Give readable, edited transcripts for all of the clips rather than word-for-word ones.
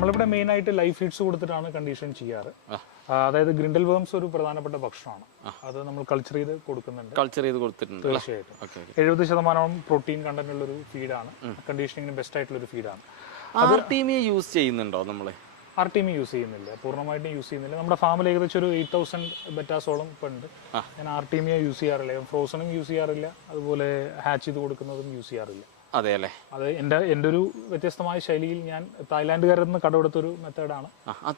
നമ്മളിവിടെ മെയിനായിട്ട് life feeds കൊടുത്തിട്ടാണ് കണ്ടീഷൻ ചെയ്യാറ്. അതായത് ഗ്രിൻഡൽ വേംസ് ഒരു പ്രധാനപ്പെട്ട ഭക്ഷണമാണ്. അത് നമ്മൾ കൾച്ചർ ചെയ്ത് കൊടുക്കുന്നുണ്ട്. തീർച്ചയായിട്ടും 70% പ്രോട്ടീൻ കണ്ടന്റ് ഉള്ള ഒരു ഫീഡാണ്. കണ്ടീഷനിങ്ങിന് ബെസ്റ്റ് ആയിട്ടുള്ള ഒരു ഫീഡാണ്. ആർട്ടീമിയ യൂസ് ചെയ്യുന്നുണ്ടോ നമ്മള്? ആർട്ടീമിയ യൂസ് ചെയ്യുന്നില്ല, പൂർണ്ണമായിട്ടും യൂസ് ചെയ്യുന്നില്ല. നമ്മുടെ ഫാമിൽ ഏകദേശം ഒരു 8000 ബെറ്റാസോളം ഇപ്പം ഉണ്ട്. ഞാൻ ആർട്ടീമിയ യൂസ് ചെയ്യാറില്ല, ഫ്രോസണും യൂസ് ചെയ്യാറില്ല, അതുപോലെ ഹാച്ച് ചെയ്ത് കൊടുക്കുന്നതും യൂസ് ചെയ്യാറില്ല. അതെ അല്ലേ? അത് എൻ്റെ ഒരു വ്യത്യസ്തമായ ശൈലിയിൽ ഞാൻ തായ്ലാൻഡുകാരിൽ നിന്ന് കടമെടുത്തൊരു മെത്തേഡാണ്.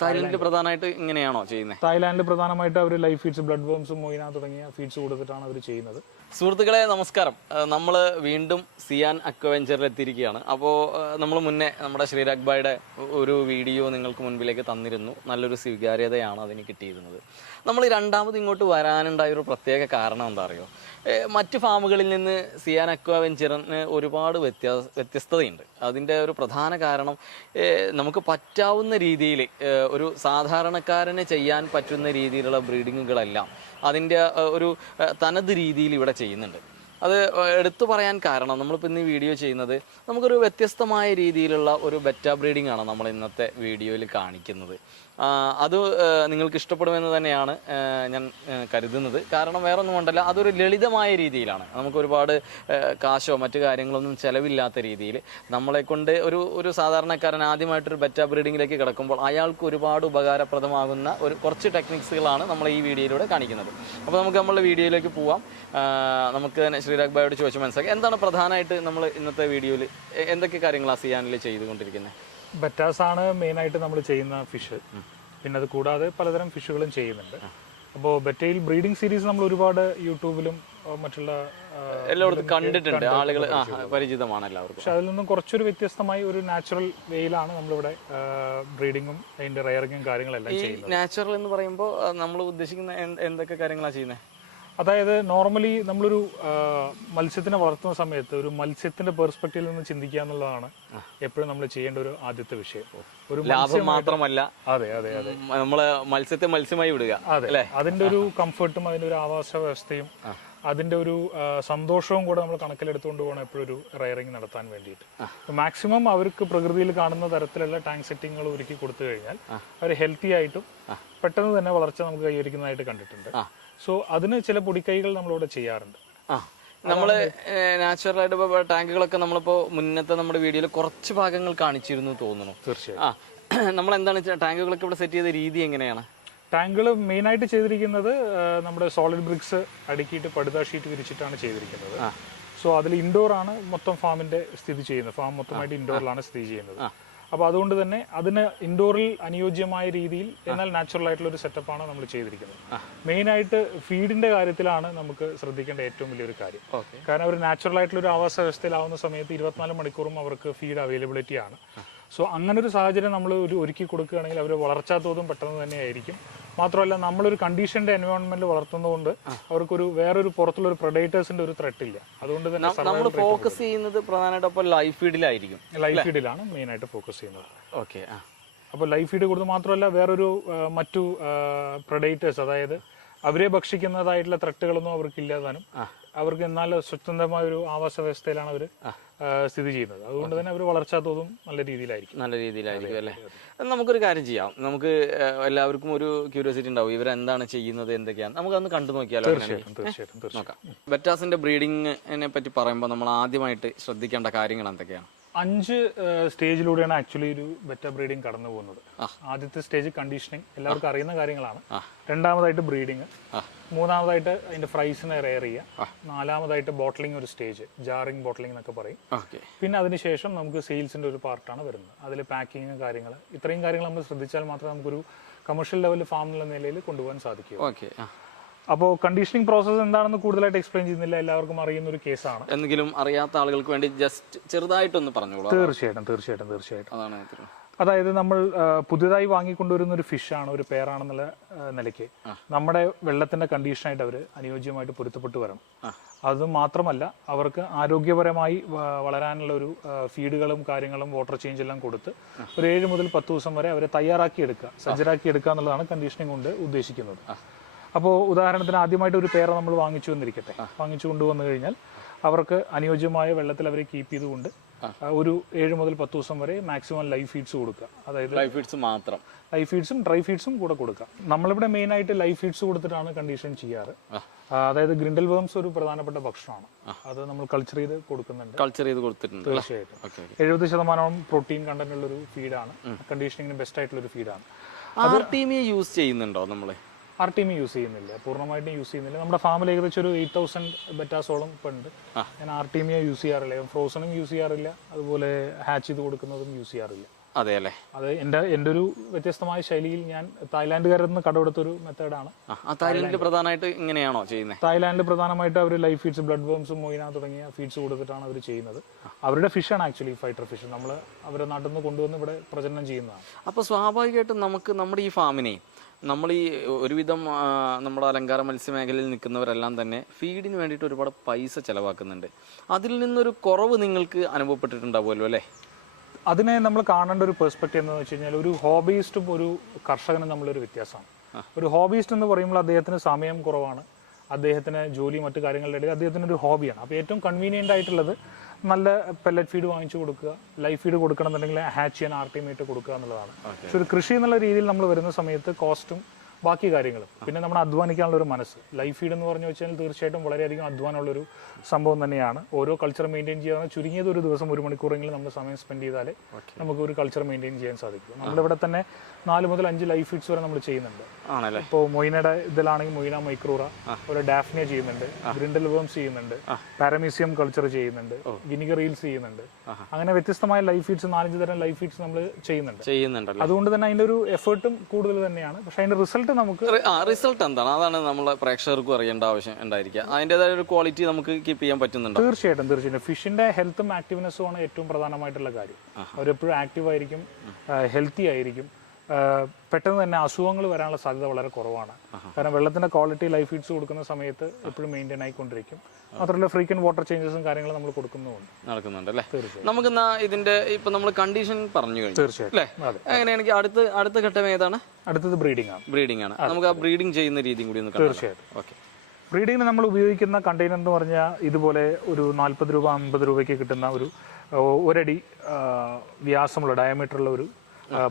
തായ്ലാൻഡിൽ പ്രധാനമായിട്ട് ഇങ്ങനെയാണോ ചെയ്യുന്നത്? തായ്ലാൻഡിൽ പ്രധാനമായിട്ട് അവർ ലൈഫ് ഫീഡ്സ്, ബ്ലഡ് വേംസും, മൊയ്ന തുടങ്ങിയ ഫീഡ്സ് കൊടുത്തിട്ടാണ് അവർ ചെയ്യുന്നത്. സുഹൃത്തുക്കളെ നമസ്കാരം. നമ്മൾ വീണ്ടും സിയാൻ അക്വവെഞ്ചറിൽ എത്തിയിരിക്കുകയാണ്. അപ്പോൾ നമ്മൾ മുന്നേ നമ്മുടെ ശ്രീരാഗ് ഭായിയുടെ ഒരു വീഡിയോ നിങ്ങൾക്ക് മുൻപിലേക്ക് തന്നിരുന്നു. നല്ലൊരു സ്വീകാര്യതയാണ് അതിന് കിട്ടിയിരുന്നത്. നമ്മൾ രണ്ടാമത് ഇങ്ങോട്ട് വരാനുണ്ടായ ഒരു പ്രത്യേക കാരണം എന്താ അറിയോ? മറ്റ് ഫാമുകളിൽ നിന്ന് സിയാൻ അക്വവെഞ്ചറിന് ഒരുപാട് വ്യത്യസ്തതയുണ്ട്. അതിൻ്റെ ഒരു പ്രധാന കാരണം നമുക്ക് പറ്റാവുന്ന രീതിയിൽ ഒരു സാധാരണക്കാരന് ചെയ്യാൻ പറ്റുന്ന രീതിയിലുള്ള ബ്രീഡിങ്ങുകളെല്ലാം അതിൻ്റെ ഒരു തനത് രീതിയിൽ ഇവിടെ ചെയ്യുന്നുണ്ട്. അത് എടുത്തു പറയാൻ കാരണം നമ്മളിപ്പോൾ ഇന്ന് വീഡിയോ ചെയ്യുന്നത് നമുക്കൊരു വ്യത്യസ്തമായ രീതിയിലുള്ള ഒരു ബെറ്റ ബ്രീഡിംഗ് ആണ് നമ്മൾ ഇന്നത്തെ വീഡിയോയിൽ കാണിക്കുന്നത്. അത് നിങ്ങൾക്ക് ഇഷ്ടപ്പെടുമെന്ന് തന്നെയാണ് ഞാൻ കരുതുന്നത്. കാരണം വേറൊന്നും കൊണ്ടല്ല, അതൊരു ലളിതമായ രീതിയിലാണ്. നമുക്ക് ഒരുപാട് കാശോ മറ്റു കാര്യങ്ങളൊന്നും ചിലവില്ലാത്ത രീതിയിൽ നമ്മളെക്കൊണ്ട് ഒരു സാധാരണക്കാരൻ ആദ്യമായിട്ടൊരു ബെറ്റ ബ്രീഡിങ്ങിലേക്ക് കിടക്കുമ്പോൾ അയാൾക്ക് ഒരുപാട് ഉപകാരപ്രദമാകുന്ന കുറച്ച് ടെക്നിക്സുകളാണ് നമ്മൾ ഈ വീഡിയോയിലൂടെ കാണിക്കുന്നത്. അപ്പോൾ നമുക്ക് നമ്മളുടെ വീഡിയോയിലേക്ക് പോവാം. നമുക്ക് തന്നെ ശ്രീരാഗ് ഭായിയോട് ചോദിച്ച് മനസ്സിലാക്കി എന്താണ് പ്രധാനമായിട്ട് നമ്മൾ ഇന്നത്തെ വീഡിയോയിൽ എന്തൊക്കെ കാര്യങ്ങളാണ് സിയാനിൽ ചെയ്തുകൊണ്ടിരിക്കുന്നത്? ബെറ്റാസാണ് മെയിനായിട്ട് നമ്മൾ ചെയ്യുന്ന ഫിഷ്. പിന്നെ അത് കൂടാതെ പലതരം ഫിഷുകളും ചെയ്യുന്നുണ്ട്. അപ്പോൾ ബെറ്റയിൽ ബ്രീഡിംഗ് സീരീസ് നമ്മൾ ഒരുപാട് യൂട്യൂബിലും മറ്റുള്ള എല്ലായിടത്തും കണ്ടിട്ടുണ്ട്, ആളുകൾ പരിചിതമാണ് എല്ലാവർക്കും. പക്ഷെ അതിൽ നിന്നും കുറച്ചൊരു വ്യത്യസ്തമായി ഒരു നാച്ചുറൽ വേയിലാണ് നമ്മളിവിടെ ബ്രീഡിങ്ങും അതിന്റെ റെയറിങ്ങും കാര്യങ്ങളെല്ലാം ചെയ്യുന്നത്. നാച്ചുറൽ എന്ന് പറയുമ്പോൾ നമ്മൾ ഉദ്ദേശിക്കുന്ന എന്തൊക്കെ കാര്യങ്ങളാണ് ചെയ്യുന്നത്? അതായത് നോർമലി നമ്മളൊരു മത്സ്യത്തിനെ വളർത്തുന്ന സമയത്ത് ഒരു മത്സ്യത്തിന്റെ പെർസ്പെക്റ്റീവിൽ നിന്ന് ചിന്തിക്കുക എന്നുള്ളതാണ് എപ്പോഴും നമ്മൾ ചെയ്യേണ്ട ഒരു ആദ്യത്തെ വിഷയം. ഒരു ലാഭം മാത്രമല്ല, അതെ അതെ അതെ, നമ്മള് മത്സ്യത്തെ മത്സ്യമായി വിടുക. അതെ, അതിന്റെ ഒരു കംഫർട്ടും അതിന്റെ ഒരു ആവാസ വ്യവസ്ഥയും അതിന്റെ ഒരു സന്തോഷവും കൂടെ നമ്മൾ കണക്കിലെടുത്തുകൊണ്ട് പോകണം എപ്പോഴും ഒരു റെയറിങ് നടത്താൻ വേണ്ടിയിട്ട്. മാക്സിമം അവർക്ക് പ്രകൃതിയിൽ കാണുന്ന തരത്തിലുള്ള ടാങ്ക് സെറ്റിങ്ങുകൾ ഒരുക്കി കൊടുത്തു കഴിഞ്ഞാൽ അവർ ഹെൽത്തി ആയിട്ടും പെട്ടെന്ന് തന്നെ വളർച്ച നമുക്ക് കൈവരിക്കുന്നതായിട്ട് കണ്ടിട്ടുണ്ട്. സോ അതിന് ചില പൊടിക്കൈകൾ നമ്മളിവിടെ ചെയ്യാറുണ്ട്. നമ്മള് നാച്ചുറലായിട്ട് ഇപ്പൊ ടാങ്കുകളൊക്കെ നമ്മളിപ്പോ മുന്നത്തെ നമ്മുടെ വീഡിയോയിൽ കുറച്ച് ഭാഗങ്ങൾ കാണിച്ചിരുന്നു തോന്നുന്നു. തീർച്ചയായും. നമ്മൾ എന്താണ് ടാങ്കുകളൊക്കെ ഇവിടെ സെറ്റ് ചെയ്ത രീതി എങ്ങനെയാണ്? ടാങ്കുകൾ മെയിനായിട്ട് ചെയ്തിരിക്കുന്നത് നമ്മുടെ സോളിഡ് ബ്രിക്സ് അടുക്കിയിട്ട് പടുത ഷീറ്റ് വിരിച്ചിട്ടാണ് ചെയ്തിരിക്കുന്നത്. സോ അതിൽ ഇൻഡോർ ആണ് മൊത്തം ഫാമിന്റെ സ്ഥിതി ചെയ്യുന്നത്. ഫാം മൊത്തമായിട്ട് ഇൻഡോറിലാണ് സ്ഥിതി ചെയ്യുന്നത്. അപ്പോൾ അതുകൊണ്ട് തന്നെ അതിന് ഇൻഡോറിൽ അനുയോജ്യമായ രീതിയിൽ എന്നാൽ നാച്ചുറൽ ആയിട്ടുള്ള ഒരു സെറ്റപ്പാണ് നമ്മൾ ചെയ്തിരിക്കുന്നത്. മെയിനായിട്ട് ഫീഡിന്റെ കാര്യത്തിലാണ് നമുക്ക് ശ്രദ്ധിക്കേണ്ട ഏറ്റവും വലിയൊരു കാര്യം. കാരണം ഒരു നാച്ചുറൽ ആയിട്ടുള്ള ഒരു ആവാസ വ്യവസ്ഥയിലാവുന്ന സമയത്ത് 24 മണിക്കൂറും അവർക്ക് ഫീഡ് അവൈലബിലിറ്റി ആണ്. സോ അങ്ങനെ ഒരു സാഹചര്യം നമ്മൾ ഒരുക്കി കൊടുക്കുകയാണെങ്കിൽ അവർ വളർച്ചാ തോതും പെട്ടെന്ന് തന്നെ ആയിരിക്കും. മാത്രമല്ല നമ്മളൊരു കണ്ടീഷന്റെ എൻവയോൺമെന്റ് വളർത്തുന്നതുകൊണ്ട് അവർക്കൊരു വേറൊരു പുറത്തുള്ള ഒരു പ്രൊഡേറ്റേഴ്സിന്റെ ഒരു ത്രെട്ട് ഇല്ല. അതുകൊണ്ട് തന്നെ നമ്മൾ ഫോക്കസ് ചെയ്യുന്നത് പ്രധാനമായിട്ട് ലൈഫ് ഫീഡിലായിരിക്കും. ലൈഫ് ഫീഡിലാണ് മെയിനായിട്ട് ഫോക്കസ് ചെയ്യുന്നത്. ഓക്കെ. അപ്പോൾ ലൈഫ് ഫീഡ് കൊടുത്ത് മാത്രമല്ല വേറൊരു മറ്റു പ്രൊഡേറ്റേഴ്സ്, അതായത് അവരെ ഭക്ഷിക്കുന്നതായിട്ടുള്ള ത്രെട്ടുകളൊന്നും അവർക്കില്ലാതാനും അവർക്ക് എന്നാൽ സ്വതന്ത്രമായ ഒരു ആവാസ വ്യവസ്ഥയിലാണ് അവർ സ്ഥിതി ചെയ്യുന്നത്. അതുകൊണ്ട് തന്നെ അവർ വളർച്ചാ തോതും നല്ല രീതിയിലായിരിക്കും അല്ലേ? നമുക്കൊരു കാര്യം ചെയ്യാം. നമുക്ക് എല്ലാവർക്കും ഒരു ക്യൂരിയോസിറ്റി ഉണ്ടാവും, ഇവരെന്താണ് ചെയ്യുന്നത്, എന്തൊക്കെയാണ്. നമുക്കതൊന്ന് കണ്ടു നോക്കിയാലോ? തീർച്ചയായിട്ടും നോക്കാം. ബെറ്റാസിന്റെ ബ്രീഡിങ്ങിനെ പറ്റി പറയുമ്പോൾ നമ്മൾ ആദ്യമായിട്ട് ശ്രദ്ധിക്കേണ്ട കാര്യങ്ങൾ എന്തൊക്കെയാണ്? 5 സ്റ്റേജിലൂടെയാണ് ആക്ച്വലി ഒരു ബെറ്റ ബ്രീഡിംഗ് കടന്നു പോകുന്നത്. ആദ്യത്തെ സ്റ്റേജ് കണ്ടീഷനിങ്, എല്ലാവർക്കും അറിയുന്ന കാര്യങ്ങളാണ്. രണ്ടാമതായിട്ട് ബ്രീഡിങ്, മൂന്നാമതായിട്ട് അതിന്റെ ഫ്രൈസിനെ റെയർ ചെയ്യുക, നാലാമതായിട്ട് ബോട്ടിലിംഗ് ഒരു സ്റ്റേജ്, ജാറിംഗ് ബോട്ടിലിംഗ് എന്നൊക്കെ പറയും. പിന്നെ അതിനുശേഷം നമുക്ക് സെയിൽസിന്റെ ഒരു പാർട്ടാണ് വരുന്നത്. അതിൽ പാക്കിങ് കാര്യങ്ങൾ, ഇത്രയും കാര്യങ്ങൾ നമ്മൾ ശ്രദ്ധിച്ചാൽ മാത്രമേ നമുക്കൊരു കമേഴ്ഷ്യൽ ലെവൽ ഫാം എന്നുള്ള നിലയിൽ കൊണ്ടുപോകാൻ സാധിക്കും. അപ്പോൾ കണ്ടീഷനിങ് പ്രോസസ്സ് എന്താണെന്ന് കൂടുതലായിട്ട് എക്സ്പ്ലെയിൻ ചെയ്യുന്നില്ല, എല്ലാവർക്കും അറിയുന്ന ഒരു കേസാണ്. എന്തെങ്കിലും അറിയാത്ത ആളുകൾക്ക് വേണ്ടി ജസ്റ്റ് ചെറുതായിട്ടൊന്ന് പറഞ്ഞോളൂ. തീർച്ചയായിട്ടും. അതായത് നമ്മൾ പുതിയതായി വാങ്ങിക്കൊണ്ടുവരുന്ന ഒരു ഫിഷാണ്, ഒരു പെയറാണെന്നുള്ള നിലയ്ക്ക് നമ്മുടെ വെള്ളത്തിന്റെ കണ്ടീഷനായിട്ട് അവർ അനുയോജ്യമായിട്ട് പൊരുത്തപ്പെട്ടു വരണം. അത് മാത്രമല്ല അവർക്ക് ആരോഗ്യപരമായി വളരാനുള്ള ഒരു ഫീഡുകളും കാര്യങ്ങളും വാട്ടർ ചേഞ്ച് എല്ലാം കൊടുത്ത് ഒരു 7 മുതൽ 10 ദിവസം വരെ അവരെ തയ്യാറാക്കി എടുക്കുക, സജ്ജരാക്കി എടുക്കുക എന്നുള്ളതാണ് കണ്ടീഷനിങ് കൊണ്ട് ഉദ്ദേശിക്കുന്നത്. അപ്പോൾ ഉദാഹരണത്തിന് ആദ്യമായിട്ട് ഒരു പേര നമ്മൾ വാങ്ങിച്ചു കൊണ്ടുവന്നു കഴിഞ്ഞാൽ അവർക്ക് അനുയോജ്യമായ വെള്ളത്തിൽ അവരെ കീപ്പ് ചെയ്തുകൊണ്ട് ഒരു 7 മുതൽ 10 ദിവസം വരെ മാക്സിമം ലൈവ് ഫീഡ്സ് കൊടുക്കുക. അതായത് ലൈവ് ഫീഡ്സ് മാത്രം, ലൈവ് ഫീഡ്സും ഡ്രൈ ഫീഡ്സും കൂടെ കൊടുക്കുക. നമ്മളിവിടെ മെയിനായിട്ട് ലൈവ് ഫീഡ്സ് കൊടുത്തിട്ടാണ് കണ്ടീഷൻ ചെയ്യാറ്. അതായത് ഗ്രിൻഡൽ വേംസ് ഒരു പ്രധാനപ്പെട്ട ഭക്ഷണമാണ്. അത് നമ്മൾ കൾച്ചർ ചെയ്ത് കൊടുക്കുന്നുണ്ട്. തീർച്ചയായിട്ടും 70% പ്രോട്ടീൻ കണ്ടന്റ് ഉള്ള ഒരു ഫീഡാണ്. കണ്ടീഷനിങ്ങിന് ബെസ്റ്റ് ആയിട്ടുള്ള ഒരു ഫീഡാണ്. ആർട്ടീമിയ യൂസ് ചെയ്യുന്നുണ്ടോ നമ്മള്? ആർട്ടീമി യൂസ് ചെയ്യുന്നില്ല, പൂർണ്ണമായിട്ടും യൂസ് ചെയ്യുന്നില്ല. നമ്മുടെ ഫാമിൽ ഏകദേശം ഒരു 8000 ബെറ്റാസോളം ഇപ്പം ഉണ്ട്. ഞാൻ ആർട്ടീമിയ യൂസ് ചെയ്യാറില്ല, ഫ്രോസണും യൂസ് ചെയ്യാറില്ല, അതുപോലെ ഹാച്ച് ചെയ്ത് കൊടുക്കുന്നതും യൂസ് ചെയ്യാറില്ല. അതെ അല്ലേ? അത് എൻ്റെ ഒരു വ്യത്യസ്തമായ ശൈലിയിൽ ഞാൻ തായ്ലാൻഡുകാരിൽ നിന്ന് കടമെടുത്തൊരു മെത്തേഡാണ്. തായ്ലാൻഡിൽ പ്രധാനമായിട്ട് ഇങ്ങനെയാണോ ചെയ്യുന്നത്? തായ്ലാൻഡിൽ പ്രധാനമായിട്ട് അവർ ലൈഫ് ഫീഡ്സ്, ബ്ലഡ് വേംസും, മൊയ്ന തുടങ്ങിയ ഫീഡ്സ് കൊടുത്തിട്ടാണ് അവർ ചെയ്യുന്നത്. അവരുടെ ഫിഷാണ് ആക്ച്വലി ഫൈറ്റർ ഫിഷ്. നമ്മൾ അവരുടെ നാട്ടിൽ നിന്ന് കൊണ്ടുവന്ന് ഇവിടെ പ്രജനനം ചെയ്യുന്നതാണ്. അപ്പോൾ സ്വാഭാവികമായിട്ടും നമുക്ക് നമ്മുടെ ഈ ഫാമിനെ, നമ്മൾ ഈ ഒരുവിധം നമ്മുടെ അലങ്കാര മത്സ്യമേഖലയിൽ നിൽക്കുന്നവരെല്ലാം തന്നെ ഫീഡിന് വേണ്ടിയിട്ട് ഒരുപാട് പൈസ ചിലവാക്കുന്നുണ്ട്. അതിൽ നിന്നൊരു കുറവ് നിങ്ങൾക്ക് അനുഭവപ്പെട്ടിട്ടുണ്ടാവുമല്ലോ അല്ലേ? അതിനെ നമ്മൾ കാണേണ്ട ഒരു പെർസ്പെക്റ്റീവ് എന്ന് വെച്ച് കഴിഞ്ഞാൽ, ഒരു ഹോബിയിസ്റ്റും ഒരു കർഷകനും തമ്മിലൊരു വ്യത്യാസമാണ്. ഒരു ഹോബിയിസ്റ്റ് എന്ന് പറയുമ്പോൾ അദ്ദേഹത്തിന് സമയം കുറവാണ്, അദ്ദേഹത്തിന് ജോലി മറ്റു കാര്യങ്ങളുടെ ഇടയിൽ അദ്ദേഹത്തിന് ഒരു ഹോബിയാണ്. അപ്പോൾ ഏറ്റവും കൺവീനിയൻ്റ് ആയിട്ടുള്ളത് നല്ല പെല്ലറ്റ് ഫീഡ് വാങ്ങിച്ചു കൊടുക്കുക, ലൈഫ് ഫീഡ് കൊടുക്കണമെന്നുണ്ടെങ്കിൽ ഹാച്ച് ചെയ്യാൻ ആർട്ടിമേറ്റ് കൊടുക്കുക എന്നുള്ളതാണ്. പക്ഷെ ഒരു കൃഷി എന്നുള്ള രീതിയിൽ നമ്മൾ വരുന്ന സമയത്ത് കോസ്റ്റും ബാക്കി കാര്യങ്ങളും, പിന്നെ നമ്മൾ അധ്വാനിക്കാനുള്ള ഒരു മനസ്സ്. ലൈഫ് ഫീഡ് എന്ന് പറഞ്ഞു വെച്ചാൽ തീർച്ചയായിട്ടും വളരെയധികം അധ്വാനമുള്ളൊരു സംഭവം തന്നെയാണ്. ഓരോ കൾച്ചർ മെയിൻറ്റെയിൻ ചെയ്യാൻ ചുരുങ്ങിയത് ഒരു ദിവസം 1 മണിക്കൂറെങ്കിലും നമ്മൾ സമയം സ്പെൻഡ് ചെയ്താലേ നമുക്ക് ഒരു കൾച്ചർ മെയിൻറ്റെയിൻ ചെയ്യാൻ സാധിക്കും. നമ്മളിവിടെ തന്നെ 4 മുതൽ 5 ലൈഫ് ഫീഡ്സ് വരെ നമ്മൾ ചെയ്യുന്നുണ്ട്. ഇപ്പോൾ മൊയ്നയുടെ ഇതിലാണെങ്കിൽ മൊയ്ന മൈക്രൂറ, ഒരു ഡാഫ്നിയ ചെയ്യുന്നുണ്ട്, ഗ്രിൻഡൽ വേംസ് ചെയ്യുന്നുണ്ട്, പാരമീസിയം കൾച്ചർ ചെയ്യുന്നുണ്ട്, വിനിഗർ റീൽസ് ചെയ്യുന്നുണ്ട്. അങ്ങനെ വ്യത്യസ്തമായ ലൈഫ് ഫീഡ്സ് 4-5 തരം ലൈഫ് ഫീഡ്സ് നമ്മൾ ചെയ്യുന്നുണ്ട്. അതുകൊണ്ട് തന്നെ അതിൻ്റെ ഒരു എഫേർട്ടും കൂടുതൽ തന്നെയാണ്. പക്ഷെ അതിന്റെ റിസൾട്ട് എന്താണ്? അതാണ് നമ്മളെ പ്രേക്ഷകർക്കും അറിയേണ്ട ആവശ്യം ഉണ്ടായിരിക്കുക. അതിൻ്റെതായ ഒരു ക്വാളിറ്റി നമുക്ക് കീപ്പ് ചെയ്യാൻ പറ്റുന്നുണ്ട്. തീർച്ചയായിട്ടും ഫിഷിന്റെ ഹെൽത്തും ആക്റ്റീവ്നെസ്സും ആണ് ഏറ്റവും പ്രധാനമായിട്ടുള്ള കാര്യം. അവരെപ്പോഴും ആക്റ്റീവ് ആയിരിക്കും, ഹെൽത്തി ആയിരിക്കും. പെട്ടെന്ന് തന്നെ അസുഖങ്ങൾ വരാനുള്ള സാധ്യത വളരെ കുറവാണ്. കാരണം വെള്ളത്തിന്റെ ക്വാളിറ്റി ലൈഫ് ഫീഡ്സ് കൊടുക്കുന്ന സമയത്ത് എപ്പോഴും മെയിൻറ്റെയിൻ ആയിക്കൊണ്ടിരിക്കും. മാത്രമല്ല ഫ്രീക്വന്റ് വാട്ടർ ചേഞ്ചസും കാര്യങ്ങളും നമ്മൾ നടക്കുന്നുണ്ട് അല്ലേ? നമുക്ക് ഇതിന്റെ ഇപ്പൊ നമ്മൾ കണ്ടീഷൻ പറഞ്ഞു കഴിഞ്ഞു. തീർച്ചയായിട്ടും അങ്ങനെയാണെങ്കിൽ അടുത്ത ഘട്ടം ഏതാണ്? അടുത്തത് ബ്രീഡിംഗ് ആണ്. നമുക്ക് ആ ബ്രീഡിംഗ് ചെയ്യുന്ന രീതിയും കൂടി ഒന്ന് തീർച്ചയായിട്ടും. ഓക്കെ, ബ്രീഡിങ്ങിന് നമ്മൾ ഉപയോഗിക്കുന്ന കണ്ടെയ്നർ എന്ന് പറഞ്ഞാൽ ഇതുപോലെ ഒരു 40 രൂപ 50 രൂപയ്ക്ക് കിട്ടുന്ന ഒരു 1 അടി വ്യാസമുള്ള ഡയമീറ്ററുള്ള ഒരു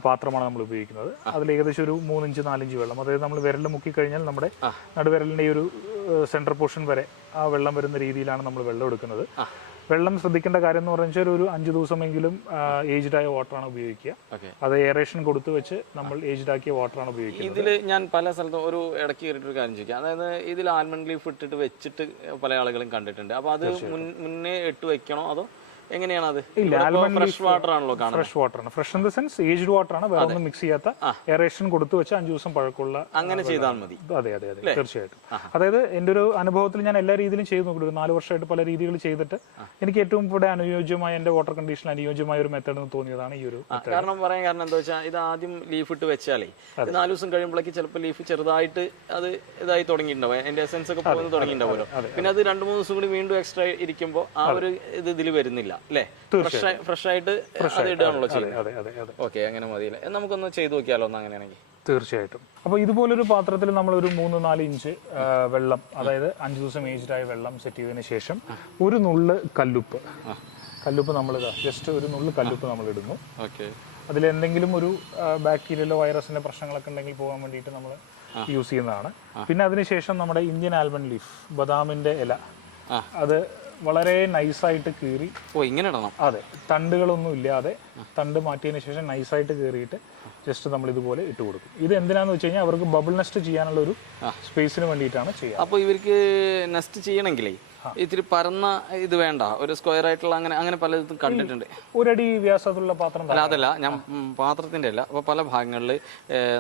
പാത്രമാണ് നമ്മൾ ഉപയോഗിക്കുന്നത്. അതിൽ ഏകദേശം ഒരു 3 ഇഞ്ച് 4 ഇഞ്ച് വെള്ളം, അതായത് നമ്മൾ വിരലിൽ മുക്കിക്കഴിഞ്ഞാൽ നമ്മുടെ നടുവിരലിൻ്റെ ഒരു സെൻട്രൽ പോർഷൻ വരെ ആ വെള്ളം വരുന്ന രീതിയിലാണ് നമ്മൾ വെള്ളം എടുക്കുന്നത്. വെള്ളം ശ്രദ്ധിക്കേണ്ട കാര്യം എന്ന് പറഞ്ഞാൽ ഒരു 5 ദിവസമെങ്കിലും ഏജ്ഡ് ആയ വാട്ടറാണ് ഉപയോഗിക്കുക. അത് എയറേഷൻ കൊടുത്തു വെച്ച് നമ്മൾ ഏജ്ഡ് ആക്കിയ വാട്ടറാണ് ഉപയോഗിക്കുന്നത്. ഇതിൽ ഞാൻ പല സ്ഥലത്തും ഒരു ഇടയ്ക്ക് കയറിയിട്ടൊരു കാര്യം ചോദിക്കാം. അതായത് ഇതിൽ ആൽമണ്ട് ലീഫ് ഇട്ടിട്ട് വെച്ചിട്ട് പല ആളുകളും കണ്ടിട്ടുണ്ട്. അപ്പോൾ അത് മുന്നേ ഇട്ട് വെക്കണോ അതോ എങ്ങനെയാണ്? അത് ഫ്രഷ് വാട്ടർ ആണല്ലോ കാണുന്നത്. ഫ്രഷ് വാട്ടർ ആണ്. Fresh in the sense aged water ആണ്, വേറെ ഒന്നും മിക്സ് ചെയ്യാത്ത എയറേഷൻ കൊടുത്തു വെച്ച് 5 ദിവസം പഴക്കമുള്ള. അങ്ങനെ ചെയ്താൽ മതി. അതെ, തീർച്ചയായിട്ടും. അതായത് എൻ്റെ ഒരു അനുഭവത്തിൽ ഞാൻ എല്ലാ രീതിയിലും ചെയ്ത് നോക്കിയിട്ട് 4 വർഷമായിട്ട് പല രീതികൾ ചെയ്തിട്ട് എനിക്ക് ഏറ്റവും ഇവിടെ അനുയോജ്യമായ, എൻ്റെ വാട്ടർ കണ്ടീഷനിൽ അനുയോജ്യമായ ഒരു മെത്തേഡ് എന്ന് തോന്നിയതാണ് ഈ ഒരു. കാരണം എന്താ വെച്ചാൽ, ഇത് ആദ്യം ലീഫ് ഇട്ട് വെച്ചാലേ 4 ദിവസം കഴിയുമ്പോഴേക്ക് ചിലപ്പോൾ ലീഫ് ചെറുതായിട്ട് അത് ഇതായി തുടങ്ങിയിട്ടുണ്ടാവും, അതിന്റെ എസൻസ് ഒക്കെ പോകുന്നത് തുടങ്ങിയിട്ടുണ്ടാവുമല്ലോ. പിന്നെ അത് 2-3 ദിവസം കൂടി വീണ്ടും എക്സ്ട്രാ ഇരിക്കുമ്പോൾ ആ ഒരു ഇതിൽ വരുന്നില്ല അല്ലേ? ഫ്രഷ് ആയിട്ട് അത് ഇടുകയാണല്ലോ ചെയ്യുന്നത്. ഓക്കെ, അങ്ങനെ മതിയല്ലേ? നമുക്കൊന്ന് ചെയ്ത് നോക്കിയാലോ ഒന്ന് അങ്ങനെയാണെങ്കിൽ. തീർച്ചയായിട്ടും. അപ്പോൾ ഇതുപോലൊരു പാത്രത്തിൽ നമ്മളൊരു 3-4 ഇഞ്ച് വെള്ളം, അതായത് 5 ദിവസം ഏജ്ഡ് ആയ വെള്ളം സെറ്റ് ചെയ്തതിന് ശേഷം ഒരു നുള്ള് കല്ലുപ്പ് നമ്മൾ ജസ്റ്റ് ഒരു നുള്ള് കല്ലുപ്പ് നമ്മൾ ഇടുന്നു. അതിലെന്തെങ്കിലും ഒരു ബാക്ടീരിയലോ വൈറസിന്റെ പ്രശ്നങ്ങളൊക്കെ ഉണ്ടെങ്കിൽ പോകാൻ വേണ്ടിയിട്ട് നമ്മൾ യൂസ് ചെയ്യുന്നതാണ്. പിന്നെ അതിനുശേഷം നമ്മുടെ ഇന്ത്യൻ ആൽമണ്ട് ലീഫ്, ബദാമിന്റെ ഇല, അത് വളരെ നൈസായിട്ട് കീറി. ഇങ്ങനെ ഇടണം? അതെ, തണ്ടുകളൊന്നും ഇല്ലാതെ തണ്ട് മാറ്റിയതിന് ശേഷം നൈസായിട്ട് കീറിയിട്ട് ജസ്റ്റ് നമ്മൾ ഇതുപോലെ ഇട്ട് കൊടുക്കും. ഇത് എന്തിനാന്ന് വെച്ച് കഴിഞ്ഞാൽ അവർക്ക് ബബിൾ നെസ്റ്റ് ചെയ്യാനുള്ള ഒരു സ്പേസിന് വേണ്ടിയിട്ടാണ് ചെയ്യുക. അപ്പോൾ ഇവർക്ക് നെസ്റ്റ് ചെയ്യണമെങ്കിലേ ഇത്തിരി പരന്ന ഇത് വേണ്ട, ഒരു സ്ക്വയർ ആയിട്ടുള്ള അങ്ങനെ പലതും കണ്ടിട്ടുണ്ട്. 1 അടി വ്യാസത്തിലുള്ള പാത്രം അതല്ല, ഞാൻ പാത്രത്തിന്റെ അല്ല. അപ്പോൾ പല ഭാഗങ്ങളിൽ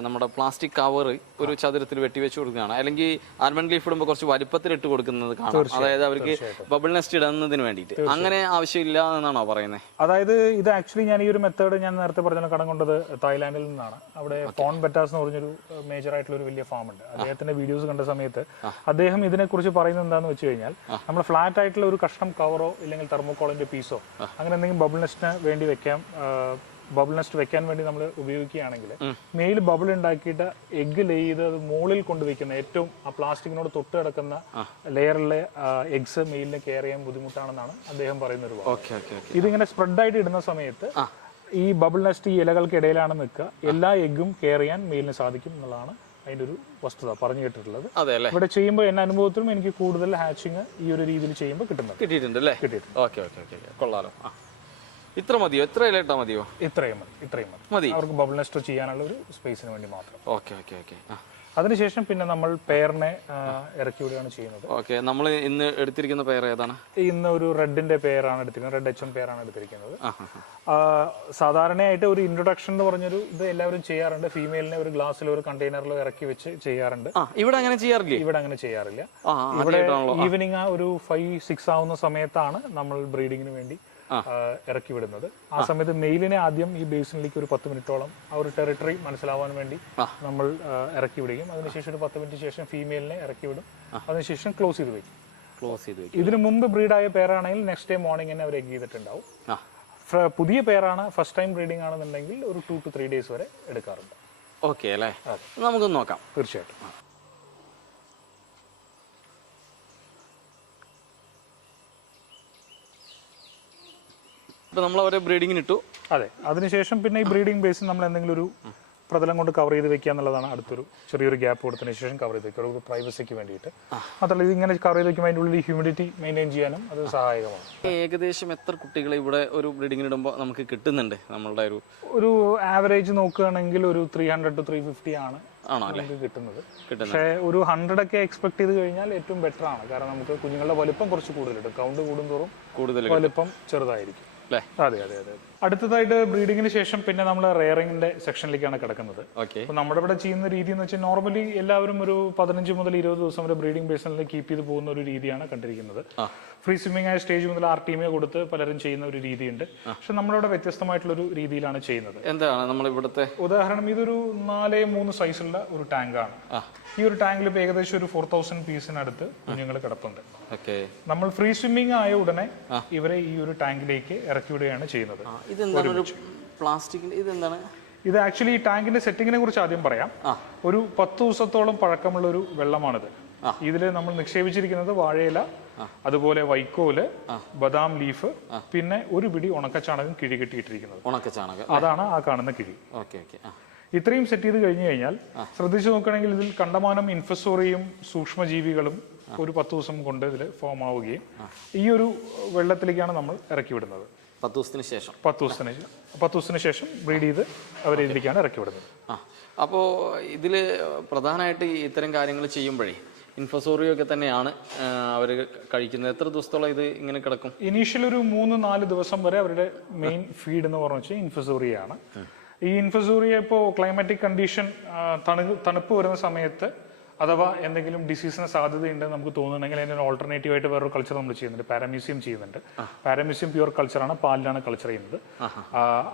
നമ്മുടെ പ്ലാസ്റ്റിക് കവർ ഒരു ചതുരത്തിൽ വെട്ടിവെച്ച് കൊടുക്കുകയാണ്, അല്ലെങ്കിൽ ആൽമണ്ട് ലീഫ് ഇടുമ്പോൾ കുറച്ച് വലിപ്പത്തിൽ ഇട്ട് കൊടുക്കുന്നത് കാണാം. അതായത് അവർക്ക് ബബിൾ നെസ്റ്റ് ഇടുന്നതിന് വേണ്ടിയിട്ട്. അങ്ങനെ ആവശ്യമില്ല എന്നാണോ പറയുന്നത്? അതായത് ഇത് ആക്ച്വലി ഞാൻ ഈ ഒരു മെത്തേഡ് ഞാൻ നേരത്തെ പറഞ്ഞ കടം കൊണ്ടത് തായ്ലാൻഡിൽ നിന്നാണ്. അവിടെ ഫോൺ ബെറ്റാസ് എന്ന് പറഞ്ഞൊരു മേജർ ആയിട്ടുള്ള ഒരു വലിയ ഫാം ഉണ്ട്. അദ്ദേഹത്തിന്റെ വീഡിയോസ് കണ്ട സമയത്ത് അദ്ദേഹം ഇതിനെക്കുറിച്ച് പറയുന്നത് എന്താണെന്ന് വെച്ച് കഴിഞ്ഞാൽ, നമ്മൾ ഫ്ലാറ്റ് ആയിട്ടുള്ള ഒരു കഷ്ണം കവറോ ഇല്ലെങ്കിൽ തെർമോക്കോളിന്റെ പീസോ അങ്ങനെ എന്തെങ്കിലും ബബിൾ നെസ്റ്റിന് വേണ്ടി വെക്കാൻ ബബിൾ നെസ്റ്റ് വെക്കാൻ വേണ്ടി നമ്മൾ ഉപയോഗിക്കുകയാണെങ്കിൽ മെയിൽ ബബിൾ ഉണ്ടാക്കിയിട്ട് എഗ്ഗ് ലേ ചെയ്ത് അത് മുകളിൽ കൊണ്ടുവയ്ക്കുന്ന ഏറ്റവും ആ പ്ലാസ്റ്റിക്കിനോട് തൊട്ട് കിടക്കുന്ന ലെയറിലെ എഗ്സ് മെയിലിനെ കെയർ ചെയ്യാൻ ബുദ്ധിമുട്ടാണെന്നാണ് അദ്ദേഹം പറയുന്ന ഒരു വാക്ക്. ഇതിങ്ങനെ സ്പ്രെഡായിട്ട് ഇടുന്ന സമയത്ത് ഈ ബബിൾ നെസ്റ്റ് ഈ ഇലകൾക്കിടയിലാണ് നിൽക്കുക, എല്ലാ എഗ്ഗും കെയർ ചെയ്യാൻ മെയിലിന് സാധിക്കും എന്നുള്ളതാണ് അതിൻ്റെ ഒരു വസ്തുത പറഞ്ഞു കേട്ടിട്ടുള്ളത്. ഇവിടെ ചെയ്യുമ്പോൾ എന്റെ അനുഭവത്തിലും എനിക്ക് കൂടുതൽ ഹാച്ചിങ് ഈ ഒരു രീതിയിൽ ചെയ്യുമ്പോൾ കിട്ടിയിട്ടുണ്ട്. കൊള്ളാലോ. ഇത്ര മതിയോ? ഇത്ര ഇലയിട്ടാ മതിയോ? ഇത്രയും മതി. അവർക്ക് ബബിൾ നെസ്റ്റ് ചെയ്യാനുള്ള ഒരു സ്പേസിന് വേണ്ടി മാത്രം. ഓക്കെ. അതിനുശേഷം പിന്നെ നമ്മൾ പെയറിനെ ഇറക്കി വിടുകയാണ് ചെയ്യുന്നത്. ഓക്കെ, നമ്മൾ ഇന്ന് എടുത്തിരിക്കുന്ന പെയർ ഏതാണ്? ഇന്ന് ഒരു റെഡിന്റെ പെയറാണ് എടുത്തിരിക്കുന്നത്, റെഡ് HM പെയറാണ് എടുത്തിരിക്കുന്നത്. സാധാരണയായിട്ട് ഒരു ഇൻട്രൊഡക്ഷൻ എന്ന് പറഞ്ഞൊരു ഇത് എല്ലാവരും ചെയ്യാറുണ്ട്. ഫീമെയിലിനെ ഒരു ഗ്ലാസ്സിലോ ഒരു കണ്ടെയ്നറിലോ ഇറക്കി വെച്ച് ചെയ്യാറുണ്ട്. ഇവിടെ അങ്ങനെ ചെയ്യാറില്ല. ഇവിടെ ഈവനിങ് ഒരു 5-6 ആവുന്ന സമയത്താണ് നമ്മൾ ബ്രീഡിങ്ങിന് വേണ്ടി ഇറക്കി വിടുന്നത്. ആ സമയത്ത് മെയിലിനെ ആദ്യം ഈ ബേസിനിലേക്ക് ഒരു 10 മിനിറ്റോളം ആ ഒരു ടെറിട്ടറി മനസ്സിലാവാൻ വേണ്ടി നമ്മൾ ഇറക്കി വിടുകയും അതിനുശേഷം ഒരു 10 മിനിറ്റ് ശേഷം ഫീമെയിലിനെ ഇറക്കി വിടും. അതിനുശേഷം ക്ലോസ് ചെയ്ത് വെക്കും. ഇതിനു മുമ്പ് ബ്രീഡായ പേരാണെങ്കിൽ നെക്സ്റ്റ് ഡേ മോർണിംഗ് തന്നെ അവർ എഗ് ചെയ്തിട്ടുണ്ടാവും. പുതിയ പേരാണ്, ഫസ്റ്റ് ടൈം ബ്രീഡിംഗ് ആണെന്നുണ്ടെങ്കിൽ ഒരു 2 to 3 days വരെ എടുക്കാറുണ്ട്. ഓക്കെ അല്ലേ, നമുക്കൊന്ന് നോക്കാം. തീർച്ചയായിട്ടും. ഇപ്പൊ നമ്മൾ അവരെ ബ്രീഡിങ്ങിന് ഇട്ടു. അതെ, അതിനുശേഷം പിന്നെ ഈ ബ്രീഡിംഗ് ബേസിൽ നമ്മൾ എന്തെങ്കിലും ഒരു പ്രതലം കൊണ്ട് കവർ ചെയ്ത് വെക്കുക എന്നുള്ളതാണ് അടുത്തൊരു ചെറിയൊരു ഗ്യാപ്പ് കൊടുത്തതിന് ശേഷം കവർ ചെയ്ത് വെക്കുക, ഒരു പ്രൈവസിക്ക് വേണ്ടിയിട്ട്. മാത്രമല്ല ഇതിങ്ങനെ കവർ ചെയ്ത് വെക്കുമ്പോൾ അതിൻ്റെ ഉള്ളിൽ ഹ്യൂമിഡിറ്റി മെയിൻറ്റെയിൻ ചെയ്യാനും അത് സഹായകമാണ്. ഏകദേശം എത്ര കുട്ടികളെ ഇവിടെ ഒരു ബ്രീഡിങ്ങിന് ഇടുമ്പോൾ നമുക്ക് കിട്ടുന്നുണ്ട്? നമ്മളുടെ ഒരു ആവറേജ് നോക്കുകയാണെങ്കിൽ ഒരു 300 to 350 ആണ് കിട്ടുന്നത്. പക്ഷേ ഒരു 100 ഒക്കെ എക്സ്പെക്ട് ചെയ്ത് കഴിഞ്ഞാൽ ഏറ്റവും ബെറ്റർ ആണ്. കാരണം നമുക്ക് കുഞ്ഞുങ്ങളുടെ വലുപ്പം കുറച്ച് കൂടുതലിടും, കൗണ്ട് കൂടുന്തോറും വലുപ്പം ചെറുതായിരിക്കും. അതെ. അടുത്തതായിട്ട് ബ്രീഡിങ്ങിന് ശേഷം പിന്നെ നമ്മൾ റെയറിംഗിന്റെ സെക്ഷനിലേക്കാണ് കിടക്കുന്നത്. അപ്പൊ നമ്മുടെ ഇവിടെ ചെയ്യുന്ന രീതി എന്ന് വെച്ചാൽ നോർമലി എല്ലാവരും ഒരു 15 മുതൽ 20 ദിവസം വരെ ബ്രീഡിംഗ് ബേസിനിൽ കീപ്പ് ചെയ്ത് പോകുന്ന ഒരു രീതിയാണ് കണ്ടിരിക്കുന്നത്. ഫ്രീ സ്വിമ്മിംഗ് ആയ സ്റ്റേജ് മുതൽ RTMA കൊടുത്ത് പലരും ചെയ്യുന്ന ഒരു രീതിയുണ്ട്. പക്ഷെ നമ്മളിവിടെ വ്യത്യസ്തമായിട്ടുള്ള ഒരു രീതിയിലാണ് ചെയ്യുന്നത്. എന്താണ് നമ്മൾ ഇവിടുത്തെ ഉദാഹരണം? ഇതൊരു 4-3 സൈസുള്ള ഒരു ടാങ്കാണ്. ഈ ഒരു ടാങ്കിൽ ഇപ്പൊ ഏകദേശം ഒരു 4000 പീസിനടുത്ത് കുഞ്ഞുങ്ങൾ കിടപ്പുണ്ട്. നമ്മൾ ഫ്രീ സ്വിമ്മിംഗ് ആയ ഉടനെ ഇവരെ ഈ ഒരു ടാങ്കിലേക്ക് ഇറക്കി വിടുകയാണ് ചെയ്യുന്നത്. ഇത് ആക്ച്വലി ഈ ടാങ്കിന്റെ സെറ്റിങ്ങിനെ കുറിച്ച് ആദ്യം പറയാം. ഒരു 10 ദിവസത്തോളം പഴക്കമുള്ള ഒരു വെള്ളമാണിത്. ഇതിൽ നമ്മൾ നിക്ഷേപിച്ചിരിക്കുന്നത് വാഴയില, അതുപോലെ വൈക്കോല്, ബദാം ലീഫ്, പിന്നെ ഒരു പിടി ഉണക്കച്ചാണകം കിഴി കെട്ടിയിട്ടിരിക്കുന്നത്. അതാണ് ആ കാണുന്ന കിഴി. ഇത്രയും സെറ്റ് ചെയ്ത് കഴിഞ്ഞു കഴിഞ്ഞാൽ ശ്രദ്ധിച്ചു നോക്കുകയാണെങ്കിൽ ഇതിൽ കണ്ടമാനം ഇൻഫസോറിയും സൂക്ഷ്മജീവികളും ഒരു 10 ദിവസം കൊണ്ട് ഇതിൽ ഫോം ആവുകയും ഈ ഒരു വെള്ളത്തിലേക്കാണ് നമ്മൾ ഇറക്കി വിടുന്നത്. 10 ദിവസത്തിന് ശേഷം 10 ദിവസത്തിന് ശേഷം ബ്രീഡ് ചെയ്ത് അവരെ ഇതിലേക്കാണ് ഇറക്കി വിടുന്നത്. അപ്പോൾ ഇതിൽ പ്രധാനമായിട്ട് ഇത്തരം കാര്യങ്ങൾ ചെയ്യുമ്പോഴേ ഇൻഫസോറിയോ ഒക്കെ തന്നെയാണ് അവർ കഴിക്കുന്നത്. എത്ര ദിവസത്തോളം ഇത് ഇങ്ങനെ കിടക്കും? ഇനീഷ്യൽ ഒരു 3-4 ദിവസം വരെ അവരുടെ മെയിൻ ഫീഡ് എന്ന് പറഞ്ഞു വെച്ചാൽ ഇൻഫസോറിയാണ്. ഈ ഇൻഫസോറിയ ഇപ്പോൾ ക്ലൈമാറ്റിക് കണ്ടീഷൻ തണുപ്പ് വരുന്ന സമയത്ത് അഥവാ എന്തെങ്കിലും ഡിസീസിന് സാധ്യതയുണ്ടെന്ന് നമുക്ക് തോന്നുന്നുണ്ടെങ്കിൽ അതിന് ഓൾട്ടർനേറ്റീവ് ആയിട്ട് വേറൊരു കൾച്ചർ നമ്മൾ ചെയ്യുന്നുണ്ട്, പാരാമ്യൂസിയം ചെയ്യുന്നുണ്ട്. പാരാമ്യൂസിയം പ്യുവർ കൾച്ചറാണ്, പാലിലാണ് കൾച്ചർ ചെയ്യുന്നത്.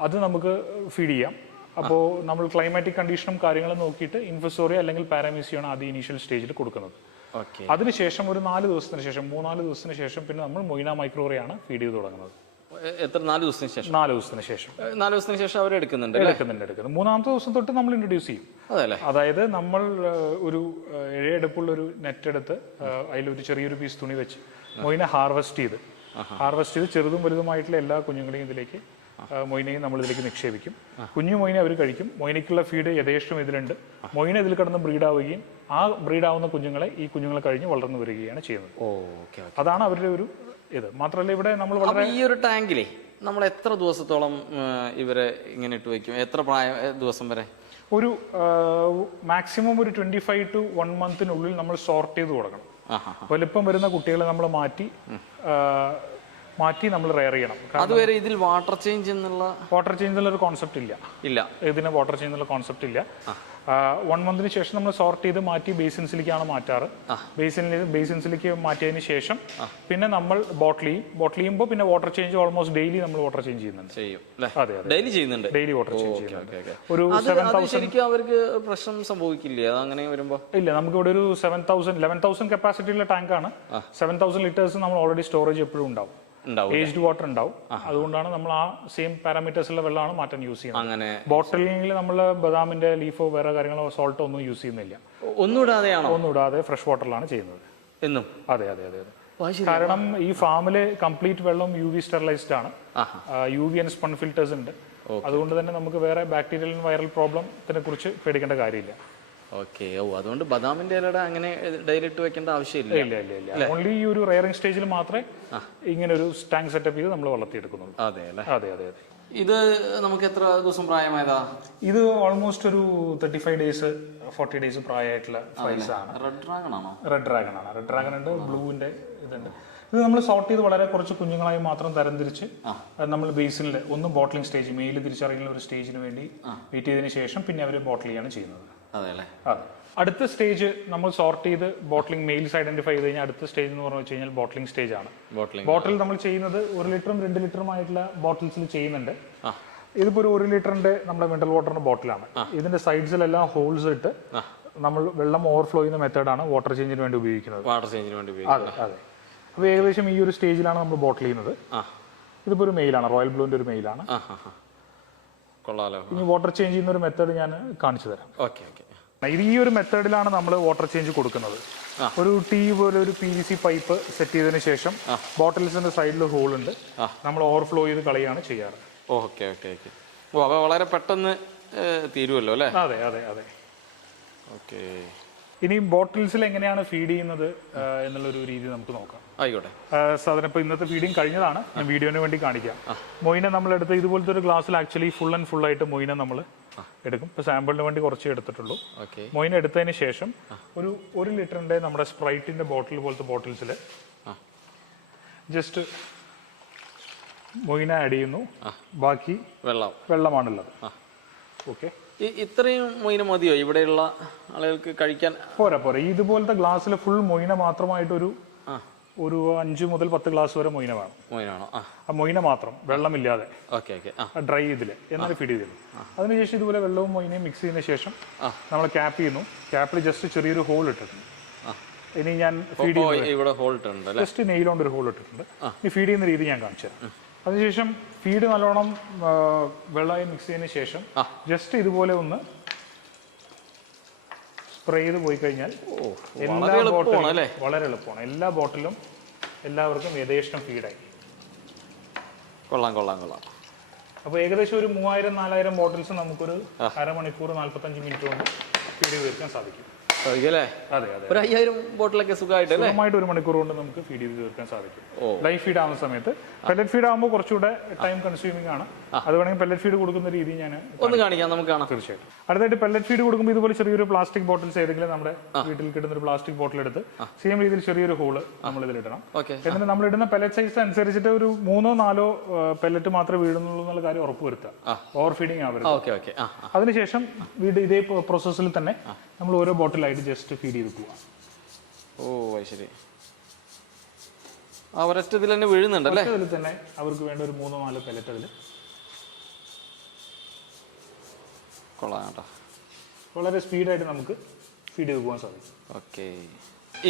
അത് നമുക്ക് ഫീഡ് ചെയ്യാം. അപ്പോൾ നമ്മൾ ക്ലൈമാറ്റിക് കണ്ടീഷനും കാര്യങ്ങളും നോക്കിയിട്ട് ഇൻഫസോറിയ അല്ലെങ്കിൽ പാരാമ്യൂസിയാണ് ആദ്യം ഇനീഷ്യൽ സ്റ്റേജിൽ കൊടുക്കുന്നത്. അതിനുശേഷം ഒരു 4 ദിവസത്തിന് ശേഷം 3-4 ദിവസത്തിന് ശേഷം പിന്നെ നമ്മൾ മൊയ്ന മൈക്രോറിയാണ് ഫീഡ് ചെയ്ത് തുടങ്ങുന്നത്. എത്ര? 4 ദിവസത്തിന് ശേഷം. 4 ദിവസത്തിന് ശേഷം. 4 ദിവസത്തിന് ശേഷം അവർ എടുക്കുന്നുണ്ട്. 3-ാമത്തെ ദിവസം തൊട്ട് നമ്മൾ ഇൻട്രൊഡ്യൂസ് ചെയ്യും. അതായത് നമ്മൾ ഒരു 7 അടുപ്പുള്ള ഒരു നെറ്റ് എടുത്ത് അതിലൊരു ചെറിയൊരു പീസ് തുണി വെച്ച് മൊയ്ന ഹാർവെസ്റ്റ് ചെയ്ത് ചെറുതും വലുതുമായിട്ടുള്ള എല്ലാ കുഞ്ഞുങ്ങളെയും ഇതിലേക്ക് മൊയ്നയും നമ്മൾ ഇതിലേക്ക് നിക്ഷേപിക്കും. കുഞ്ഞു മൊയ്ന അവർ കഴിക്കും. മൊയ്നയ്ക്കുള്ള ഫീഡ് യഥേഷ്ടം ഇതിലുണ്ട്. മൊയ്ന ഇതിൽ കിടന്ന് ബ്രീഡാവുകയും ആ ബ്രീഡാവുന്ന കുഞ്ഞുങ്ങളെ ഈ കുഞ്ഞുങ്ങളെ കഴിഞ്ഞ് വളർന്നു വരികയാണ് ചെയ്യുന്നത്. അതാണ് അവരുടെ ഒരു ഇത്. മാത്രമല്ല ഇവിടെ നമ്മൾ വളരെ ഈ ഒരു ടാങ്കിലേ നമ്മൾ എത്ര ദിവസത്തോളം ഇവരെ ഇങ്ങനെ ഇട്ട് വയ്ക്കും? എത്ര ദിവസം വരെ? ഒരു മാക്സിമം ഒരു 25 to 1 monthനുള്ളിൽ നമ്മൾ സോർട്ട് ചെയ്ത് കൊടുക്കണം. വലിപ്പം വരുന്ന കുട്ടികളെ നമ്മൾ മാറ്റി നമ്മൾ റെയർ ചെയ്യണം. അതുവരെ ഇതിൽ വാട്ടർ ചേഞ്ച് എന്നുള്ള ഒരു കോൺസെപ്റ്റ് ഇല്ല. ഇതിന് വാട്ടർ ചേഞ്ച് എന്നുള്ള കോൺസെപ്റ്റ് ഇല്ല. 1 monthന് ശേഷം നമ്മൾ സോർട്ട് ചെയ്ത് മാറ്റി ബേസിൻസിലേക്കാണ് മാറ്റാറ്. ബേസിൻസിലേക്ക് മാറ്റിയതിന് ശേഷം പിന്നെ നമ്മൾ ബോട്ടിൽ ചെയ്യുമ്പോൾ പിന്നെ വാട്ടർ ചേഞ്ച് ഓൾമോസ്റ്റ് ഡെയിലി നമ്മൾ വാട്ടർ ചേഞ്ച് ചെയ്യുന്നുണ്ട്. ഡെയിലി വാട്ടർ ചേഞ്ച് ചെയ്യുന്നുണ്ട്. ഒരു 7,000 അവർക്ക് പ്രശ്നം സംഭവിക്കില്ല അങ്ങനെ വരുമ്പോൾ? ഇല്ല, നമുക്ക് ഇവിടെ ഒരു 11,000 കപ്പാസിറ്റിയുള്ള ടാങ്കാണ്. 7,000 ലിറ്റേഴ്സ് നമ്മൾ ഓൾറെഡി സ്റ്റോറേജ് എപ്പോഴും ഉണ്ടാവും. ഏജ്ഡ് വാട്ടർ ഉണ്ടാവും. അതുകൊണ്ടാണ് നമ്മൾ ആ സെയിം പാരാമീറ്റേഴ്സുള്ള വെള്ളമാണ് മാറ്റാൻ യൂസ് ചെയ്യുന്നത്. അങ്ങനെ ബോട്ടിലിൽ നമ്മൾ ബദാമിന്റെ ലീഫോ വേറെ കാര്യങ്ങളോ സോൾട്ടോ ഒന്നും യൂസ് ചെയ്യുന്നില്ല. ഒന്നും ഇടാതെ ഫ്രഷ് വാട്ടറിലാണ് ചെയ്യുന്നത് എന്നും. അതെ. കാരണം ഈ ഫാമില് കംപ്ലീറ്റ് വെള്ളം UV സ്റ്റെറിലൈസ്ഡ് ആണ്. UV ആൻഡ് സ്പൺ ഫിൽറ്റേഴ്സ് ഉണ്ട്. അതുകൊണ്ട് തന്നെ നമുക്ക് വേറെ ബാക്ടീരിയൽ വൈറൽ പ്രോബ്ലത്തിനെ കുറിച്ച് പേടിക്കേണ്ട കാര്യമില്ല. ഓക്കെ. അതുകൊണ്ട് ബദാമിന്റെ ഇലയുടെ അങ്ങനെ ഡയറക്റ്റ് വെക്കേണ്ട ആവശ്യമില്ല. ഇല്ല. ഓൺലി ഈ ഒരു റെയറിംഗ് സ്റ്റേജിൽ മാത്രമേ ഇങ്ങനെ ഒരു ടാങ്ക് സെറ്റപ്പ് ചെയ്ത് നമ്മൾ വളർത്തിയെടുക്കുന്നുള്ളൂ. അതെ. ഇത് നമുക്ക് എത്ര ദിവസം പ്രായമായതാ? ഇത് ഓൾമോസ്റ്റ് ഒരു 35 ഡേയ്സ് 40 ഡേയ്സ് പ്രായമായിട്ടുള്ള ഫൈസ് ആണ്. റെഡ് ഡ്രാഗൺ ആണ്. റെഡ് ഡ്രാഗൺ ഉണ്ട്, ബ്ലൂവിന്റെ ഇതുണ്ട്. ഇത് നമ്മൾ സോർട്ട് ചെയ്ത് വളരെ കുറച്ച് കുഞ്ഞുങ്ങളായി മാത്രം തരംതിരിച്ച് നമ്മൾ ബേസിനിൽ ഒന്ന് ബോട്ടിലിംഗ് സ്റ്റേജ് മെയിൽ തിരിച്ചറിയുന്ന ഒരു സ്റ്റേജിന് വേണ്ടി വെയിറ്റ് ചെയ്തതിന് ശേഷം പിന്നെ അവർ ബോട്ടിൽ ചെയ്യാണ് ചെയ്യുന്നത്. അതെ. അടുത്ത സ്റ്റേജ് നമ്മൾ സോർട്ട് ചെയ്ത് ബോട്ടിലിംഗ് മെയിൽസ് ഐഡന്റിഫൈ ചെയ്ത് കഴിഞ്ഞാൽ അടുത്ത സ്റ്റേജ് എന്ന് പറഞ്ഞു വെച്ച് കഴിഞ്ഞാൽ ബോട്ടിലിംഗ് സ്റ്റേജ് ആണ്. ബോട്ടിൽ നമ്മൾ ചെയ്യുന്നത് 1 ലിറ്ററും 2 ലിറ്ററുമായിട്ടുള്ള ബോട്ടിൽസിൽ ചെയ്യുന്നുണ്ട്. ഇതിപ്പോ ഒരു 1 ലിറ്ററിന്റെ നമ്മുടെ മിനറൽ വാട്ടറിന്റെ ബോട്ടിലാണ്. ഇതിന്റെ സൈഡ്സിലെല്ലാം ഹോൾസ് ഇട്ട് നമ്മൾ വെള്ളം ഓവർഫ്ലോ ചെയ്യുന്ന മെത്തേഡാണ് വാട്ടർ ചേഞ്ചിന് വേണ്ടി ഉപയോഗിക്കുന്നത്. അതെ. അപ്പോൾ ഏകദേശം ഈ ഒരു സ്റ്റേജിലാണ് നമ്മൾ ബോട്ടിൽ ചെയ്യുന്നത്. ഇതിപ്പോ ഒരു മെയിലാണ്, റോയൽ ബ്ലൂവിന്റെ ഒരു മെയിലാണ്. ഇനി വാട്ടർ ചേഞ്ച് ചെയ്യുന്ന ഒരു മെത്തേഡ് ഞാൻ കാണിച്ചു തരാം. ഇത് ഈ ഒരു മെത്തേഡിലാണ് നമ്മൾ വാട്ടർ ചേഞ്ച് കൊടുക്കുന്നത്. ഒരു ടീ പോലെ ഒരു PVC പൈപ്പ് സെറ്റ് ചെയ്തതിന് ശേഷം ബോട്ടിൽസിന്റെ സൈഡിൽ ഹോൾ ഉണ്ട്, നമ്മൾ ഓവർഫ്ലോ ചെയ്ത് കളയാണ് ചെയ്യാറ്. വളരെ പെട്ടെന്ന് തീരുമല്ലോ അല്ലേ? അതെ. ഇനി ബോട്ടിൽസിൽ എങ്ങനെയാണ് ഫീഡ് ചെയ്യുന്നത് എന്നുള്ളൊരു രീതി നമുക്ക് നോക്കാം. ആയിക്കോട്ടെ. സാധാരണ ഇപ്പോൾ ഇന്നത്തെ ഫീഡിങ് കഴിഞ്ഞതാണ്, ഞാൻ വീഡിയോന് വേണ്ടി കാണിക്കാം. മൊയിനെ നമ്മളെടുത്ത് ഇതുപോലത്തെ ഒരു ഗ്ലാസ്സിൽ ആക്ച്വലി ഫുൾ ആൻഡ് ഫുൾ ആയിട്ട് മൊയിനെ നമ്മൾ എടുക്കും. ഇപ്പോൾ സാമ്പിളിന് വേണ്ടി കുറച്ച് എടുത്തിട്ടുള്ളൂ. മൊയിനെ എടുത്തതിന് ശേഷം ഒരു 1 ലിറ്ററിന്റെ നമ്മുടെ സ്പ്രൈറ്റിന്റെ ബോട്ടിൽ പോലത്തെ ബോട്ടിൽസിൽ ജസ്റ്റ് മൊയിന ആഡ് ചെയ്യുന്നു, ബാക്കി വെള്ളമാണുള്ളത്. ഓക്കെ. ഇത്രയും മൊയിന മതിയോ ഇവിടെയുള്ള ആളുകൾക്ക് കഴിക്കാൻ? പോരാ. ഇതുപോലത്തെ ഗ്ലാസ്സിൽ ഫുൾ മൊയിന മാത്രമായിട്ട് ഒരു 5 മുതൽ 10 ഗ്ലാസ് വരെ മൊയിന വേണം. ആ മൊയിന മാത്രം, വെള്ളമില്ലാതെ ഡ്രൈ ഇതില് എന്നാൽ ഫീഡ് ചെയ്തില്ല. അതിനുശേഷം ഇതുപോലെ വെള്ളവും മൊയിനയും മിക്സ് ചെയ്യുന്ന ശേഷം നമ്മൾ ക്യാപ്പ് ചെയ്യുന്നു. ക്യാപ്പിൽ ജസ്റ്റ് ചെറിയൊരു ഹോൾ ഇട്ടിട്ടുണ്ട്. ഇനി ഞാൻ ഫീഡ് ചെയ്യുന്നത് ജസ്റ്റ് നെയിലോണ്ട് ഒരു ഹോൾ ഇട്ടിട്ടുണ്ട്. ഈ ഫീഡ് ചെയ്യുന്ന രീതി ഞാൻ കാണിച്ചു തരാം. അതിനുശേഷം ഫീഡ് നല്ലോണം വെള്ളമായി മിക്സ് ചെയ്തതിന് ശേഷം ജസ്റ്റ് ഇതുപോലെ ഒന്ന് സ്പ്രേ ചെയ്ത് പോയി കഴിഞ്ഞാൽ എല്ലാ ബോട്ടിലും വളരെ എളുപ്പമാണ്. എല്ലാ ബോട്ടിലും എല്ലാവർക്കും യഥേഷ്ടം ഫീഡായി. കൊള്ളാം. അപ്പോൾ ഏകദേശം ഒരു 3000-4000 ബോട്ടിൽസ് നമുക്കൊരു അരമണിക്കൂർ 45 മിനിറ്റ് കൊണ്ട് ഫീഡ് ചെയ്ത് തീർക്കാൻ സാധിക്കും. അതെ. ഒരു 5000 ബോട്ടിലൊക്കെ സുഖമായിട്ട് 1 മണിക്കൂർ കൊണ്ട് നമുക്ക് ഫീഡ് ചെയ്ത് തീർക്കാൻ സാധിക്കും. ലൈവ് ഫീഡ് ആവുന്ന സമയത്ത് പെല്ലറ്റ് ഫീഡ് ആകുമ്പോൾ കുറച്ചുകൂടെ ടൈം കൺസ്യൂമിംഗ് ആണ്. അത് വേണമെങ്കിൽ പെല്ലറ്റ് ഫീഡ് കൊടുക്കുന്ന രീതി ഞാൻ ഒന്ന് കാണിക്കാം. നമുക്ക് കാണാം. തീർച്ചയായിട്ടും. അടുത്തായിട്ട് പെല്ലറ്റ് ഫീഡ് കൊടുക്കുമ്പോൾ ഇതുപോലെ ചെറിയൊരു പ്ലാസ്റ്റിക് ബോട്ടിൽസ് ഏതെങ്കിലും നമ്മുടെ വീട്ടിൽ കിട്ടുന്ന ഒരു പ്ലാസ്റ്റിക് ബോട്ടിൽ എടുത്ത് സെയിം രീതിയിൽ ചെറിയൊരു ഹോള് നമ്മൾ ഇതിലിടണം. എന്നിട്ട് നമ്മൾ ഇടുന്ന പെല്ലറ്റ് സൈസ് അനുസരിച്ചിട്ട് ഒരു 3-4 പെല്ലറ്റ് മാത്രമേ വീഴുന്നുള്ളൂ എന്നുള്ള കാര്യം ഉറപ്പുവരുത്തുക. ഓവർ ഫീഡിങ് ആവരുത്. അതിനുശേഷം വീണ്ടും ഇതേ പ്രോസസ്സിൽ തന്നെ നമ്മൾ ഓരോ ബോട്ടിലായിട്ട് ജസ്റ്റ് ഫീഡ് ചെയ്ത് പോവാം. ശരി. ഒരൊറ്റതിൽ തന്നെ വീഴുന്നുണ്ടല്ലേ? ഇതിൽ തന്നെ അവർക്ക് വേണ്ട ഒരു 3-4 പെല്ലറ്റ് അതിൽ. കൊള്ളാം. വളരെ സ്പീഡായിട്ട് നമുക്ക് ഫീഡ് ചെയ്ത് പോകാൻ സാധിക്കും. ഓക്കെ.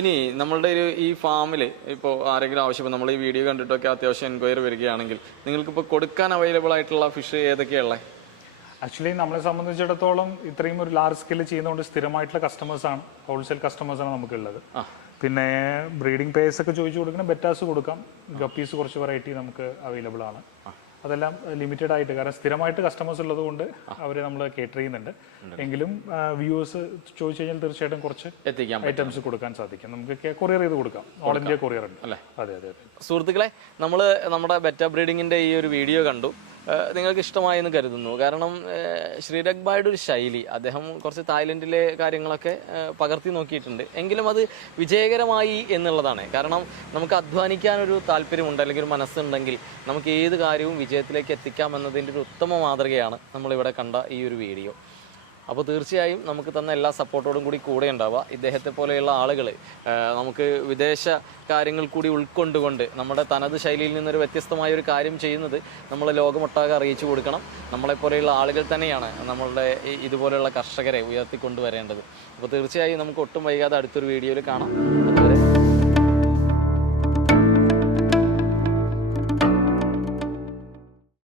ഇനി നമ്മളുടെ ഈ ഫാമിൽ ഇപ്പോൾ ആരെങ്കിലും ആവശ്യപ്പോൾ നമ്മൾ ഈ വീഡിയോ കണ്ടിട്ടൊക്കെ അത്യാവശ്യം എൻക്വയറി വരികയാണെങ്കിൽ നിങ്ങൾക്കിപ്പോൾ കൊടുക്കാൻ അവൈലബിൾ ആയിട്ടുള്ള ഫിഷ് ഏതൊക്കെയുള്ളത്? ആക്ച്വലി നമ്മളെ സംബന്ധിച്ചിടത്തോളം ഇത്രയും ഒരു ലാർജ് സ്കെയിൽ ചെയ്യുന്നതുകൊണ്ട് സ്ഥിരമായിട്ടുള്ള കസ്റ്റമേഴ്സാണ്, ഹോൾസെയിൽ കസ്റ്റമേഴ്സാണ് നമുക്കുള്ളത്. പിന്നെ ബ്രീഡിംഗ് പേസ് ഒക്കെ ചോദിച്ചു കൊടുക്കുന്ന ബെറ്റാസ് കൊടുക്കാം. ഗപ്പീസ് കുറച്ച് വെറൈറ്റി നമുക്ക് അവൈലബിൾ ആണ്. അതെല്ലാം ലിമിറ്റഡ് ആയിട്ട്, കാരണം സ്ഥിരമായിട്ട് കസ്റ്റമേഴ്സ് ഉള്ളത് കൊണ്ട് അവരെ നമ്മൾ കേറ്റർ ചെയ്യുന്നുണ്ട്. എങ്കിലും വ്യൂവേഴ്സ് ചോദിച്ചു കഴിഞ്ഞാൽ തീർച്ചയായിട്ടും കുറച്ച് ഐറ്റംസ് കൊടുക്കാൻ സാധിക്കും. നമുക്ക് കൊറിയർ ചെയ്ത് കൊടുക്കാം. ഓൾ ഇന്ത്യ കൊറിയർ ഉണ്ട് അല്ലേ? അതെ. സുഹൃത്തുക്കളെ, നമ്മൾ നമ്മുടെ ബെറ്റ ബ്രീഡിങ്ങിന്റെ ഈ ഒരു വീഡിയോ കണ്ടു. നിങ്ങൾക്ക് ഇഷ്ടമായെന്ന് കരുതുന്നു. കാരണം ശ്രീരഗ് ഭായിയുടെ ഒരു ശൈലി, അദ്ദേഹം കുറച്ച് തായ്ലൻഡിലെ കാര്യങ്ങളൊക്കെ പകർത്തി നോക്കിയിട്ടുണ്ട്. എങ്കിലും അത് വിജയകരമായി എന്നുള്ളതാണ്. കാരണം നമുക്ക് അധ്വാനിക്കാനൊരു താല്പര്യമുണ്ട്, അല്ലെങ്കിൽ ഒരു മനസ്സുണ്ടെങ്കിൽ നമുക്ക് ഏത് കാര്യവും വിജയത്തിലേക്ക് എത്തിക്കാമെന്നതിൻ്റെ ഒരു ഉത്തമ മാതൃകയാണ് നമ്മളിവിടെ കണ്ട ഈ ഒരു വീഡിയോ. അപ്പോൾ തീർച്ചയായും നമുക്ക് തന്ന എല്ലാ സപ്പോർട്ടോടും കൂടെ ഉണ്ടാവുക. ഇദ്ദേഹത്തെ പോലെയുള്ള ആളുകൾ നമുക്ക് വിദേശ കാര്യങ്ങൾ കൂടി ഉൾക്കൊണ്ടുകൊണ്ട് നമ്മുടെ തനത് ശൈലിയിൽ നിന്നൊരു വ്യത്യസ്തമായ ഒരു കാര്യം ചെയ്യുന്നത് നമ്മൾ ലോകമൊട്ടാകെ അറിയിച്ചു കൊടുക്കണം. നമ്മളെപ്പോലെയുള്ള ആളുകൾ തന്നെയാണ് നമ്മളുടെ ഇതുപോലെയുള്ള കർഷകരെ ഉയർത്തിക്കൊണ്ടുവരേണ്ടത്. അപ്പോൾ തീർച്ചയായും നമുക്ക് ഒട്ടും വൈകാതെ അടുത്തൊരു വീഡിയോയിൽ കാണാം.